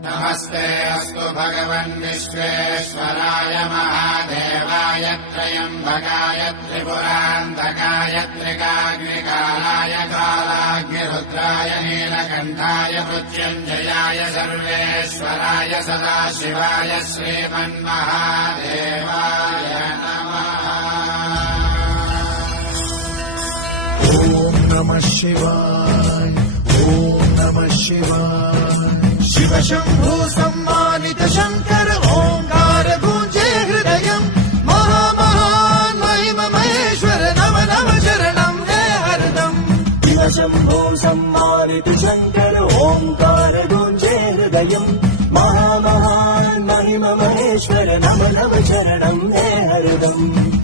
नमस्ते अस्तु भगवन् विश्वेश्वराय महादेवाय त्र्यम्बकाय त्रिपुरान्तकाय त्रिकाग्निकालाय कालाग्निरुद्राय नीलकण्ठाय मृत्युञ्जयाय सर्वेश्वराय सदाशिवाय श्रीमन्महादेवाय नमः। ॐ नमः शिवाय, ॐ नमः शिवाय। शिव शंभो सम्मानित शंकर ओंकार गूंजे हृदयम् महामहान् महिम महेश्वर नम नम शरणं हे हरदम्। शिव शंभो सम्मानित शंकर ओंकार गूंजे हृदयम् महामहान् महिम महेश्वर नम नम शरणं हे हरदम्।